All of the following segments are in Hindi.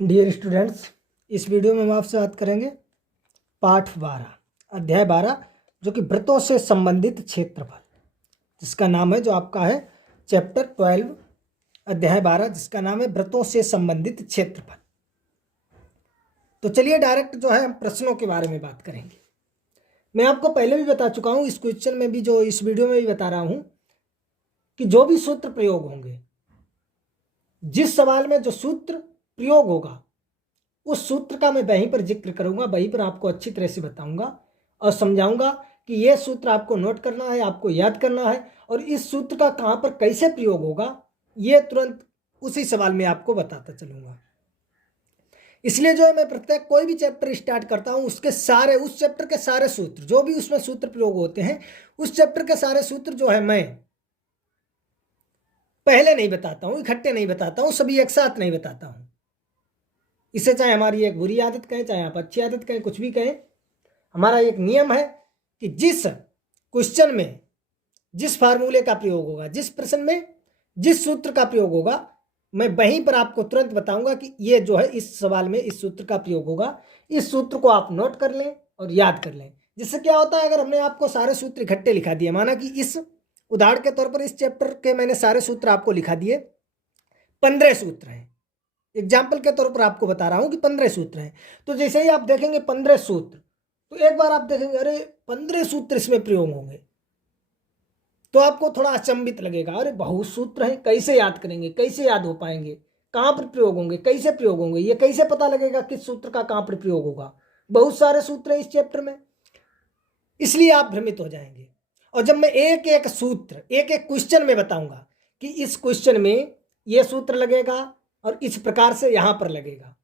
डियर स्टूडेंट्स, इस वीडियो में हम आपसे बात करेंगे पाठ 12 अध्याय 12 जो कि व्रतों से संबंधित क्षेत्रफल, जिसका नाम है जो आपका है चैप्टर 12 अध्याय 12 जिसका नाम है व्रतों से संबंधित क्षेत्रफल। तो चलिए डायरेक्ट जो है हम प्रश्नों के बारे में बात करेंगे। मैं आपको पहले भी बता चुका हूँ, इस क्वेश्चन में भी जो इस वीडियो में भी बता रहा हूँ कि जो भी सूत्र प्रयोग होंगे, जिस सवाल में जो सूत्र प्रयोग होगा उस सूत्र का मैं वहीं पर जिक्र करूंगा, वहीं पर आपको अच्छी तरह से बताऊंगा और समझाऊंगा कि यह सूत्र आपको नोट करना है, आपको याद करना है और इस सूत्र का कहां पर कैसे प्रयोग होगा यह तुरंत उसी सवाल में आपको बताता चलूंगा। इसलिए जो है मैं प्रत्येक कोई भी चैप्टर स्टार्ट करता हूं उसके सारे उस चैप्टर के सारे सूत्र जो भी उसमें सूत्र प्रयोग होते हैं उस चैप्टर के सारे सूत्र जो है मैं पहले नहीं बताता हूं, इकट्ठे नहीं बताता हूं, सभी एक साथ नहीं बताता हूं। इसे चाहे हमारी एक बुरी आदत कहें, चाहे आप अच्छी आदत कहें, कुछ भी कहें, हमारा एक नियम है कि जिस क्वेश्चन में जिस फार्मूले का प्रयोग होगा, जिस प्रश्न में जिस सूत्र का प्रयोग होगा, मैं वहीं पर आपको तुरंत बताऊंगा कि ये जो है इस सवाल में इस सूत्र का प्रयोग होगा। इस सूत्र को आप नोट कर लें और याद कर लें। जिससे क्या होता है, अगर हमने आपको सारे सूत्र इकट्ठे लिखा दिए, माना कि इस उदाहरण के तौर पर इस चैप्टर के मैंने सारे सूत्र आपको लिखा दिए, 15 सूत्र हैं, एग्जाम्पल के तौर पर आपको बता रहा हूं कि 15 सूत्र हैं। तो जैसे ही आप देखेंगे 15 सूत्र, तो एक बार आप देखेंगे अरे 15 सूत्र इसमें प्रयोग होंगे, तो आपको थोड़ा अचंभित लगेगा, अरे बहुत सूत्र हैं, कैसे याद करेंगे, कैसे याद हो पाएंगे, कहां पर प्रयोग होंगे, कैसे प्रयोग होंगे, ये कैसे पता लगेगा किस सूत्र का कहां पर प्रयोग होगा। बहुत सारे सूत्र हैं इस चैप्टर में, इसलिए आप भ्रमित हो जाएंगे। और जब मैं एक एक सूत्र एक एक क्वेश्चन में बताऊंगा कि इस क्वेश्चन में यह सूत्र लगेगा और इस प्रकार से यहां पर लगेगा,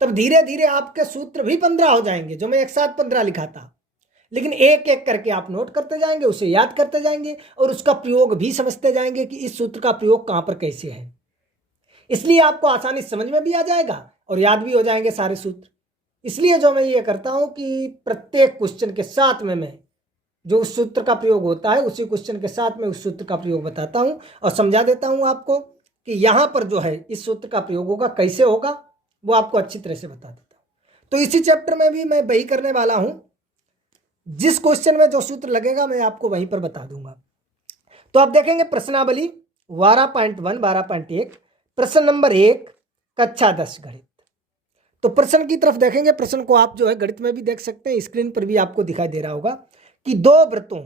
तब धीरे धीरे आपके सूत्र भी 15 हो जाएंगे, जो मैं एक साथ 15 लिखा था। लेकिन एक एक करके आप नोट करते जाएंगे, उसे याद करते जाएंगे और उसका प्रयोग भी समझते जाएंगे कि इस सूत्र का प्रयोग कहां पर कैसे है। इसलिए आपको आसानी समझ में भी आ जाएगा और याद भी हो जाएंगे सारे सूत्र। इसलिए जो मैं ये करता हूं कि प्रत्येक क्वेश्चन के साथ में मैं जो उस सूत्र का प्रयोग होता है उसी क्वेश्चन के साथ में उस सूत्र का प्रयोग बताता हूं और समझा देता हूं आपको कि यहां पर जो है इस सूत्र का प्रयोग होगा, कैसे होगा, वो आपको अच्छी तरह से बता देता हूं। तो इसी चैप्टर में भी मैं वही करने वाला हूं, जिस क्वेश्चन में जो सूत्र लगेगा मैं आपको वहीं पर बता दूंगा। तो आप देखेंगे प्रश्नावली 12.1 12.1 प्रश्न नंबर 1 कक्षा 10 गणित। तो प्रश्न की तरफ देखेंगे, प्रश्न को आप जो है गणित में भी देख सकते हैं, स्क्रीन पर भी आपको दिखाई दे रहा होगा कि दो वृत्तों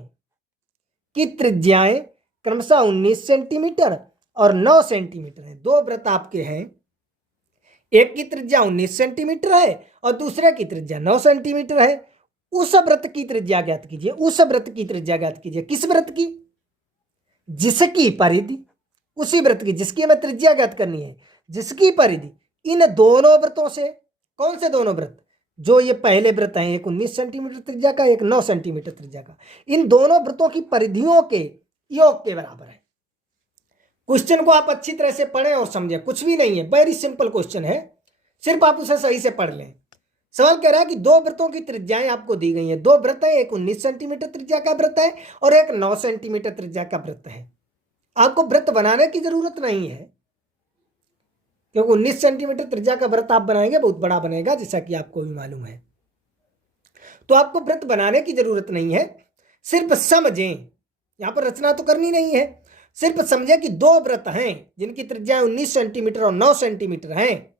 की त्रिज्याएं क्रमशः 19 सेंटीमीटर और 9 सेंटीमीटर है। दो वृत्त आपके हैं, एक की त्रिज्या 19 सेंटीमीटर है और दूसरे की त्रिज्या 9 सेंटीमीटर है। उस वृत्त की त्रिज्या ज्ञात कीजिए। उस वृत्त की त्रिज्या ज्ञात कीजिए। किस वृत्त की? जिसकी परिधि, उसी वृत्त की जिसकी हमें त्रिज्या ज्ञात करनी है, जिसकी परिधि इन दोनों वृत्तों से, कौन से दोनों वृत्त? जो ये पहले वृत्त हैं, एक 19 सेंटीमीटर त्रिज्या का, एक 9 सेंटीमीटर त्रिज्या का, इन दोनों वृत्तों की परिधियों के योग के बराबर है। क्वेश्चन को आप अच्छी तरह से पढ़ें और समझें, कुछ भी नहीं है, वेरी सिंपल क्वेश्चन है, सिर्फ आप उसे सही से पढ़ लें। सवाल कह रहा है कि दो वृत्तों की त्रिज्याएं आपको दी गई हैं। दो वृत्त है, एक 19 सेंटीमीटर त्रिज्या का वृत्त है और एक 9 सेंटीमीटर त्रिज्या का वृत्त है। आपको वृत्त बनाने की जरूरत नहीं है, क्योंकि 19 सेंटीमीटर त्रिज्या का वृत्त आप बनाएंगे बहुत बड़ा बनेगा, जैसा कि आपको भी मालूम है। तो आपको वृत्त बनाने की जरूरत नहीं है, सिर्फ समझें, यहां पर रचना तो करनी नहीं है, सिर्फ समझें कि दो वृत्त हैं जिनकी त्रिज्या 19 सेंटीमीटर और 9 सेंटीमीटर है।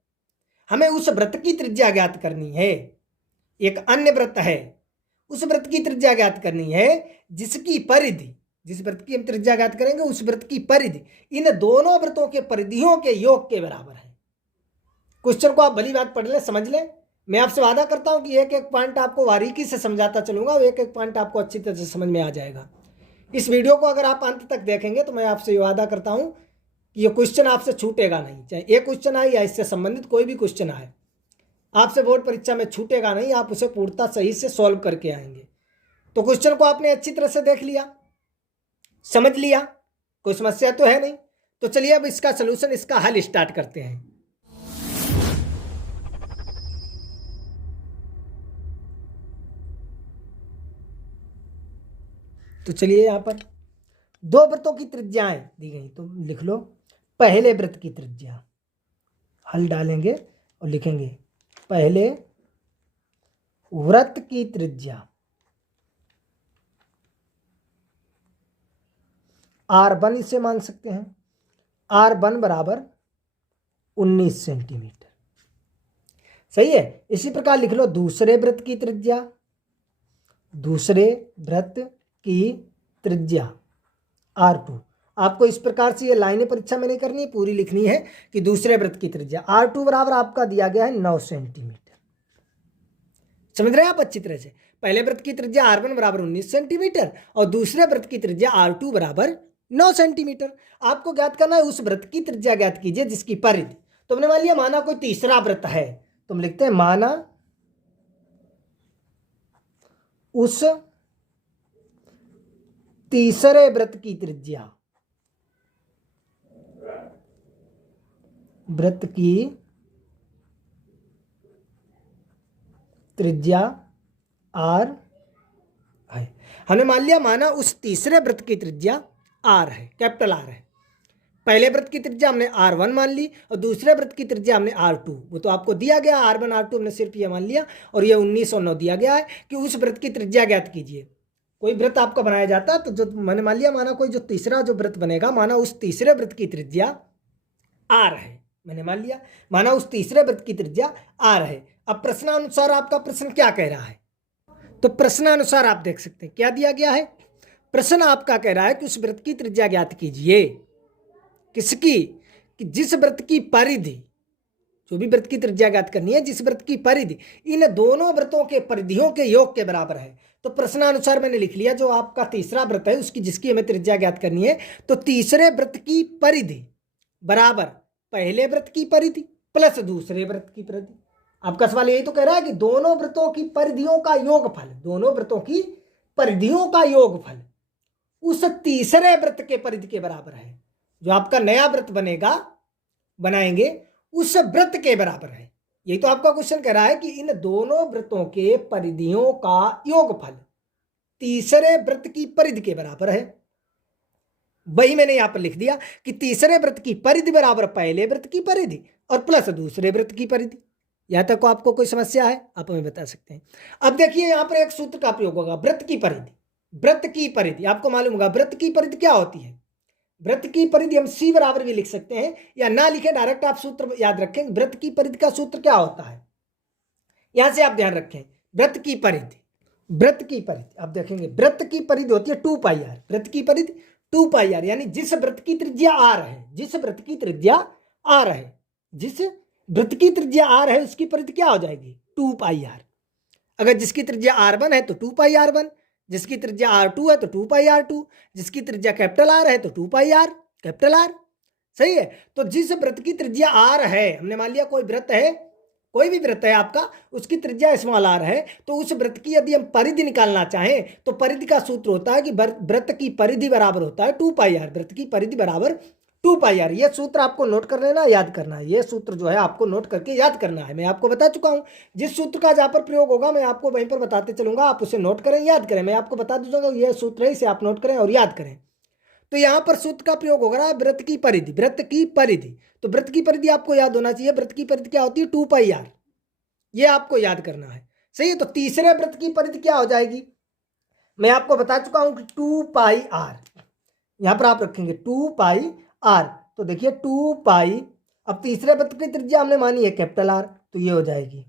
हमें उस वृत्त की त्रिज्या ज्ञात करनी है। एक अन्य वृत्त है, उस वृत्त की त्रिज्या ज्ञात करनी है जिसकी परिधि, जिस वृत्त की हम त्रिज्या ज्ञात करेंगे उस वृत्त की परिधि इन दोनों वृत्तों के परिधियों के योग के बराबर है। क्वेश्चन को आप भली बात पढ़ लें, समझ लें। मैं आपसे वादा करता हूं कि एक एक पॉइंट आपको बारीकी से समझाता चलूंगा और एक एक पॉइंट आपको अच्छी तरह से समझ में आ जाएगा। इस वीडियो को अगर आप अंत तक देखेंगे तो मैं आपसे वादा करता हूं कि ये क्वेश्चन आपसे छूटेगा नहीं। चाहे एक क्वेश्चन आए या इससे संबंधित कोई भी क्वेश्चन आए, आपसे बोर्ड परीक्षा में छूटेगा नहीं, आप उसे पूर्णता सही से सॉल्व करके आएंगे। तो क्वेश्चन को आपने अच्छी तरह से देख लिया, समझ लिया, कोई समस्या तो है नहीं। तो चलिए अब इसका सलूशन, इसका हल स्टार्ट करते हैं। तो चलिए यहां पर दो वृत्तों की त्रिज्याएं दी गई, तो लिख लो पहले वृत्त की त्रिज्या, हल डालेंगे और लिखेंगे पहले वृत्त की त्रिज्या R1 इसे मान सकते हैं, R1 बराबर 19 सेंटीमीटर। सही है। इसी प्रकार लिख लो दूसरे वृत्त की त्रिज्या, दूसरे वृत्त की त्रिज्या R2। आपको इस प्रकार से ये लाइनें परीक्षा में नहीं करनी है, पूरी लिखनी है कि दूसरे वृत्त की त्रिज्या R2 बराबर आपका दिया गया है 9 सेंटीमीटर। समझ रहे हैं आप अच्छी तरह से। पहले वृत्त की त्रिज्या R1 बराबर 19 सेंटीमीटर और दूसरे वृत्त की त्रिज्या R2 बराबर 9 सेंटीमीटर। आपको ज्ञात करना है उस वृत्त की त्रिज्या ज्ञात कीजिए जिसकी परिधि। तो हमने मान लिया माना कोई तीसरा वृत्त है, तो हम लिखते हैं माना उस तीसरे वृत्त की त्रिज्या, वृत्त की त्रिज्या R है। हमने मान लिया माना उस तीसरे वृत्त की त्रिज्या R है, कैपिटल R है। पहले वृत्त की त्रिज्या हमने R1 मान ली और दूसरे वृत्त की त्रिज्या हमने R2, वो तो आपको दिया गया R1 R2 हमने सिर्फ ये मान लिया, और ये 19 और 9 दिया गया है कि उस वृत्त की त्रिज्या ज्ञात कीजिए। कोई वृत्त आपका बनाया जाता तो जो मैंने मान लिया माना कोई जो तीसरा जो वृत्त बनेगा माना उस तीसरे वृत्त की त्रिज्या R है, मैंने मान लिया माना उस तीसरे वृत्त की त्रिज्या R है। अब प्रश्नानुसार आपका प्रश्न क्या कह रहा है, तो प्रश्नानुसार आप देख सकते हैं क्या दिया गया है। प्रश्न आपका कह रहा है कि उस वृत्त की त्रिज्या ज्ञात कीजिए, किसकी, कि जिस वृत्त की परिधि, जो भी वृत्त की त्रिज्या ज्ञात करनी है, जिस वृत्त की परिधि इन दोनों वृत्तों के परिधियों के योग के बराबर है। तो प्रश्नानुसार मैंने लिख लिया जो आपका तीसरा वृत्त है उसकी जिसकी हमें त्रिज्या ज्ञात करनी है, तो तीसरे वृत्त की परिधि बराबर पहले वृत्त की परिधि प्लस दूसरे वृत्त की परिधि। आपका सवाल यही तो कह रहा है कि दोनों वृत्तों की परिधियों का योगफल, दोनों वृत्तों की परिधियों का योगफल उस तीसरे वृत्त के परिधि के बराबर है। जो आपका नया वृत्त बनेगा, बनाएंगे, उस वृत्त के बराबर है। यही तो आपका क्वेश्चन कह रहा है कि इन दोनों वृत्तों के परिधियों का योगफल तीसरे वृत्त की परिधि के बराबर है। वही मैंने यहां पर लिख दिया कि तीसरे वृत्त की परिधि बराबर पहले वृत्त की परिधि और प्लस दूसरे वृत्त की परिधि। यहां तक आपको कोई समस्या है आप हमें बता सकते हैं। अब देखिए यहां पर एक सूत्र का प्रयोग होगा, वृत्त की परिधि। वृत्त की परिधि आपको मालूम होगा, वृत्त की परिधि क्या होती है। वृत्त की परिधि हम C बराबर भी लिख सकते हैं या ना लिखे, डायरेक्ट आप सूत्र याद रखें। वृत्त की परिधि का सूत्र क्या होता है, यहां से आप ध्यान रखें। वृत्त की परिधि, वृत्त की परिधि आप देखेंगे वृत्त की परिधि होती है 2πr। वृत्त की परिधि 2πr, यानी जिस वृत्त की त्रिज्या R है, जिस वृत्त की त्रिज्या R है, जिस वृत्त की त्रिज्या R है उसकी परिधि क्या हो जाएगी 2πr। अगर जिसकी त्रिज्या R1 है तो 2πr1, जिसकी त्रिज्या R2 है तो 2πr2, जिसकी त्रिज्या कैपिटल R है तो 2πr कैपिटल R। सही है। तो जिस वृत्त की त्रिज्या R है, हमने मान लिया कोई वृत्त है, कोई भी वृत्त है आपका, उसकी त्रिज्या स्मॉल r है, तो उस वृत्त की यदि हम परिधि निकालना चाहें तो परिधि का सूत्र होता है कि वृत्त की परिधि बराबर होता है 2πr। वृत्त की परिधि बराबर 2πr। यह सूत्र आपको नोट कर लेना, याद करना है। यह सूत्र जो है आपको नोट करके याद करना है। मैं आपको बता चुका हूं जिस सूत्र का जहां पर प्रयोग होगा मैं आपको वहीं पर बताते चलूंगा, आप उसे नोट करें, याद करें। मैं आपको बता दूंगा यह सूत्र है, इसे आप नोट करें और याद करें। तो यहां पर सूत्र का प्रयोग होगा वृत्त की परिधि, वृत्त की परिधि। तो वृत्त की परिधि आपको याद होना चाहिए, वृत्त की परिधि क्या होती है 2πr, ये आपको याद करना है। सही है। तो तीसरे वृत्त की परिधि क्या हो जाएगी, मैं आपको बता चुका हूं कि 2πr, यहां पर आप रखेंगे 2πr। तो देखिए 2π, अब तीसरे वृत्त की त्रिज्या हमने मानी है कैपिटल R, तो ये हो जाएगी।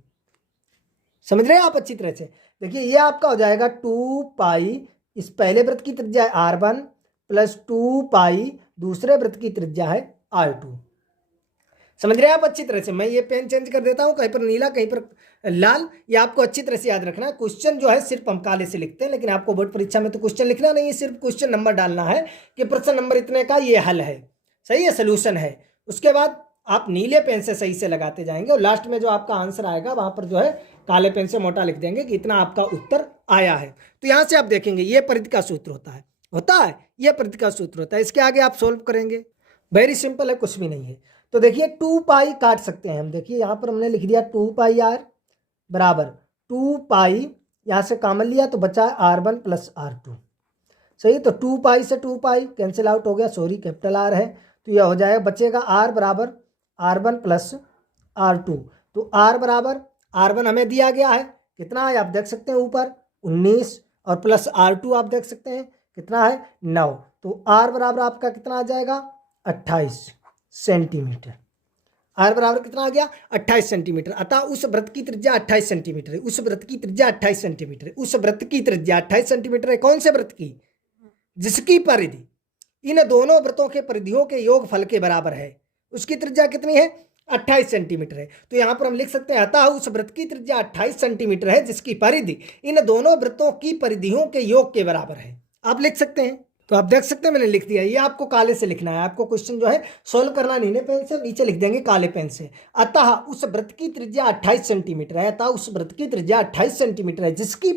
समझ रहे हैं आप अच्छी तरह से। देखिए ये आपका हो जाएगा 2π, इस पहले वृत्त की त्रिज्या है R1 प्लस 2π दूसरे वृत्त की त्रिज्या है R2। समझ रहे हैं आप अच्छी तरह से। मैं ये पेन चेंज कर देता हूं, कहीं पर नीला कहीं पर लाल, ये आपको अच्छी तरह से याद रखना है। क्वेश्चन जो है सिर्फ हम काले से लिखते हैं, लेकिन आपको बोर्ड परीक्षा में तो क्वेश्चन लिखना नहीं है, सिर्फ क्वेश्चन नंबर डालना है कि प्रश्न नंबर इतने का ये हल है, सही है, सोल्यूशन है। उसके बाद आप नीले पेन से सही से लगाते जाएंगे और लास्ट में जो आपका आंसर आएगा वहां पर जो है काले पेन से मोटा लिख देंगे कि इतना आपका उत्तर आया है। तो यहां से आप देखेंगे ये परिधि का सूत्र होता है, ये परिधि का सूत्र होता है। इसके आगे आप सोल्व करेंगे, वेरी सिंपल है, कुछ भी नहीं है। तो देखिए 2π काट सकते हैं हम। देखिए यहाँ पर हमने लिख दिया 2πr बराबर 2π, यहाँ से कॉमन लिया तो बचा R1 प्लस R2। सही। तो 2π से 2π कैंसिल आउट हो गया, सॉरी कैपिटल R है, तो यह हो जाएगा, बचेगा R बराबर R1 प्लस R2। तो R बराबर R1 हमें दिया गया है, कितना है आप देख सकते हैं ऊपर 19 और प्लस R2 आप देख सकते हैं कितना है 9। तो R बराबर आपका कितना आ जाएगा 28 सेंटीमीटर। R बराबर कितना आ गया 28 सेंटीमीटर। अतः उस वृत्त की त्रिज्या 28 सेंटीमीटर है। उस वृत्त की त्रिज्या 28 सेंटीमीटर है। उस वृत्त की त्रिज्या 28 सेंटीमीटर है। कौन से वृत्त की? जिसकी परिधि इन दोनों वृत्तों के परिधियों के योगफल के बराबर है। उसकी त्रिज्या कितनी है 28 सेंटीमीटर है। तो यहां पर हम लिख सकते हैं अतः उस वृत्त की त्रिज्या 28 सेंटीमीटर है जिसकी परिधि इन दोनों वृत्तों की परिधियों के योग के बराबर है। आप लिख सकते हैं। तो आप देख सकते हैं मैंने लिख दिया। ये आपको काले से लिखना है। आपको क्वेश्चन जो है सोल्व करना नीले पेन से, नीचे लिख देंगे काले पेन से। अतः उस वृत्त की त्रिज्या 28 सेंटीमीटर है। अतः उस वृत्त की त्रिज्या 28 सेंटीमीटर है जिसकी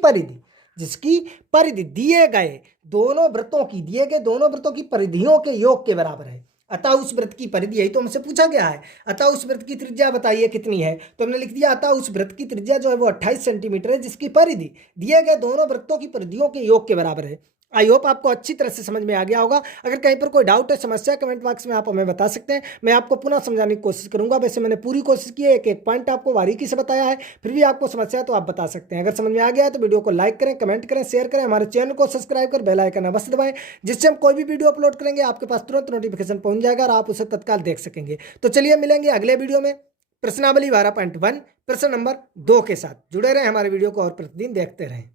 परिधि दिए गए दोनों वृत्तों की परिधियों के योग के बराबर है। अतः उस वृत्त की परिधि, यही तो हमसे पूछा गया है। अतः उस वृत्त की त्रिज्या बताइए कितनी है, तो हमने लिख दिया अतः उस वृत्त की त्रिज्या जो है वो 28 सेंटीमीटर है जिसकी परिधि दिए गए दोनों वृत्तों की परिधियों के योग के बराबर है। आई होप आपको अच्छी तरह से समझ में आ गया होगा। अगर कहीं पर कोई डाउट है, समस्या, कमेंट बॉक्स में आप हमें बता सकते हैं। मैं आपको पुनः समझाने की कोशिश करूंगा। वैसे मैंने पूरी कोशिश की है, एक एक पॉइंट आपको बारीकी से बताया है। फिर भी आपको समस्या है तो आप बता सकते हैं। अगर समझ में आ गया है तो वीडियो को लाइक करें, कमेंट करें, शेयर करें। हमारे चैनल को सब्सक्राइब कर बेल आइकन अवश्य दबाएं, जिससे हम कोई भी वीडियो अपलोड करेंगे आपके पास तुरंत नोटिफिकेशन पहुंच जाएगा और आप उसे तत्काल देख सकेंगे। तो चलिए मिलेंगे अगले वीडियो में प्रश्नावली 12.1 प्रश्न नंबर 2 के साथ। जुड़े रहें हमारे वीडियो को और प्रतिदिन देखते रहें।